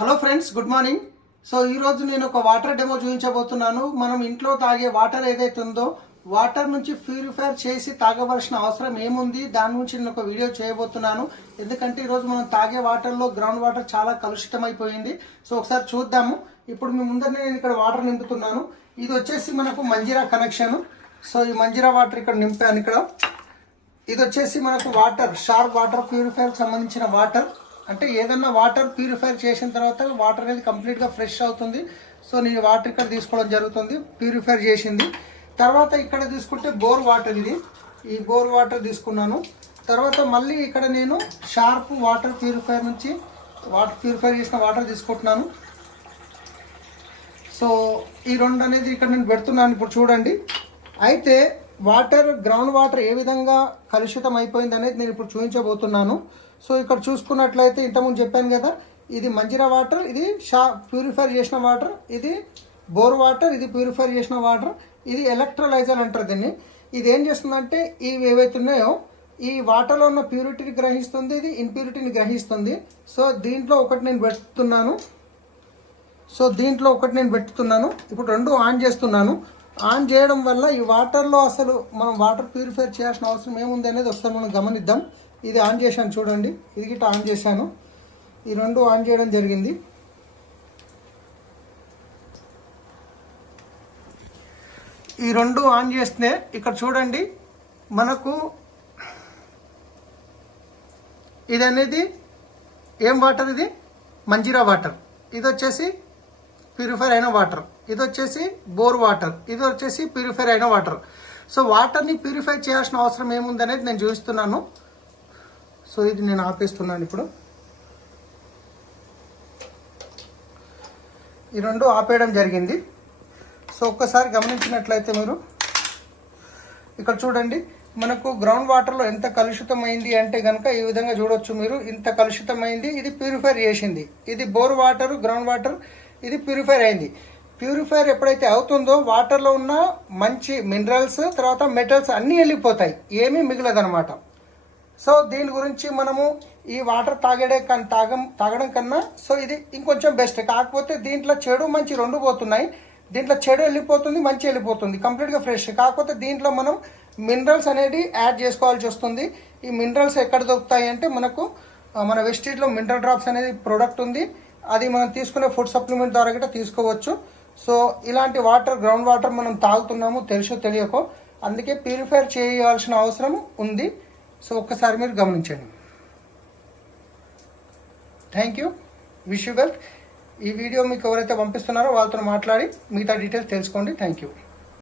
Hello friends, good morning. So ఈరోజు నేను ఒక వాటర్ డెమో చూపించబోతున్నాను. మనం ఇంట్లో తాగే వాటర్ ఏదైతే ఉందో వాటర్ నుంచి ప్యూరిఫైర్ చేసి తాగవలసిన అవసరం ఏముంది, దాని నుంచి నేను ఒక వీడియో చేయబోతున్నాను. ఎందుకంటే ఈరోజు మనం తాగే వాటర్లో గ్రౌండ్ వాటర్ చాలా కలుషితం అయిపోయింది. సో ఒకసారి చూద్దాము. ఇప్పుడు మీ ముందర నేను ఇక్కడ వాటర్ నింపుతున్నాను. ఇది వచ్చేసి మనకు మంజీరా కనెక్షన్. సో ఈ మంజీరా వాటర్ ఇక్కడ నింపాను. ఇక్కడ ఇది వచ్చేసి మనకు వాటర్, షార్ప్ వాటర్ ప్యూరిఫైర్ సంబంధించిన వాటర్. అంటే ఏదన్నా వాటర్ ప్యూరిఫై చేసిన తర్వాత వాటర్ అనేది కంప్లీట్గా ఫ్రెష్ అవుతుంది. సో నేను వాటర్ ఇక్కడ తీసుకోవడం జరుగుతుంది, ప్యూరిఫై చేసింది. తర్వాత ఇక్కడ తీసుకుంటే బోర్ వాటర్, ఈ బోర్ వాటర్ తీసుకున్నాను. తర్వాత మళ్ళీ ఇక్కడ నేను షార్ప్ వాటర్ ప్యూరిఫైర్ నుంచి ప్యూరిఫై చేసిన వాటర్ తీసుకుంటున్నాను. సో ఈ రెండు అనేది ఇక్కడ నేను పెడుతున్నాను. ఇప్పుడు చూడండి. అయితే వాటర్, గ్రౌండ్ వాటర్ ఏ విధంగా కలుషితం అయిపోయింది అనేది నేను ఇప్పుడు చూపించబోతున్నాను. సో ఇక్కడ చూసుకున్నట్లయితే ఇంతకుముందు చెప్పాను కదా, ఇది మంజీరా వాటర్, ఇది ప్యూరిఫై చేసిన వాటర్, ఇది బోర్ వాటర్, ఇది ప్యూరిఫై చేసిన వాటర్, ఇది ఎలక్ట్రోలైజర్ అంటారు దీన్ని. ఇది ఏం చేస్తుందంటే ఇవి ఏవైతే ఉన్నాయో ఈ వాటర్లో ఉన్న ప్యూరిటీని గ్రహిస్తుంది, ఇది ఇంప్యూరిటీని గ్రహిస్తుంది. సో దీంట్లో ఒకటి నేను పెడుతున్నాను. ఇప్పుడు రెండు ఆన్ చేస్తున్నాను. ఆన్ చేయడం వల్ల ఈ వాటర్లో అసలు మనం వాటర్ ప్యూరిఫై చేయాల్సిన అవసరం ఏముంది అనేది ఒకసారి మనం గమనిద్దాం. ఇది ఆన్ చేశాను చూడండి, ఇది గిట్ట ఆన్ చేశాను. ఈ రెండు ఆన్ చేయడం జరిగింది. ఈ రెండు ఆన్ చేస్తే ఇక్కడ చూడండి, మనకు ఇది అనేది ఏం వాటర్, ఇది మంజీరా వాటర్, ఇది వచ్చేసి ప్యూరిఫై అయిన వాటర్, ఇది వచ్చేసి బోర్ వాటర్, ఇది వచ్చేసి ప్యూరిఫై అయిన వాటర్. సో వాటర్ని ప్యూరిఫై చేయాల్సిన అవసరం ఏముంది అనేది నేను చూపిస్తున్నాను. సో ఇది నేను ఆపేస్తున్నాను. ఇప్పుడు ఈ రెండు ఆపేయడం జరిగింది. సో ఒక్కసారి గమనించినట్లయితే మీరు ఇక్కడ చూడండి, మనకు గ్రౌండ్ వాటర్లో ఎంత కలుషితమైంది అంటే కనుక ఈ విధంగా చూడవచ్చు మీరు. ఇంత కలుషితమైంది, ఇది ప్యూరిఫై చేసింది. ఇది బోర్ వాటర్, గ్రౌండ్ వాటర్, ఇది ప్యూరిఫై అయింది. ప్యూరిఫైర్ ఎప్పుడైతే అవుతుందో వాటర్లో ఉన్న మంచి మినరల్స్, తర్వాత మెటల్స్ అన్నీ వెళ్ళిపోతాయి, ఏమీ మిగలదనమాట. సో దీని గురించి మనము ఈ వాటర్ తాగడం కన్నా సో ఇది ఇంకొంచెం బెస్ట్. కాకపోతే దీంట్లో చెడు మంచి రెండు పోతున్నాయి. దీంట్లో చెడు వెళ్ళిపోతుంది, మంచి వెళ్ళిపోతుంది, కంప్లీట్గా ఫ్రెష్. కాకపోతే దీంట్లో మనం మినరల్స్ అనేది యాడ్ చేసుకోవాల్సి వస్తుంది. ఈ మినరల్స్ ఎక్కడ దొరుకుతాయి అంటే మనకు మన వెస్టీజ్లో మినరల్ డ్రాప్స్ అనేది ప్రోడక్ట్ ఉంది. అది మనం తీసుకునే ఫుడ్ సప్లిమెంట్ ద్వారా కూడా తీసుకోవచ్చు. సో ఇలాంటి వాటర్, గ్రౌండ్ వాటర్ మనం తాగుతున్నాము తెలుసో తెలియకో, అందుకే ప్యూరిఫై చేయాల్సిన అవసరం ఉంది. సో ఒక్కసారి మీరు గమనించండి. Thank you, wish you well. ఈ వీడియో మీకు ఎవరైతే పంపిస్తున్నారో వాళ్ళతో మాట్లాడి మిగతా డీటెయిల్స్ తెలుసుకోండి. Thank you.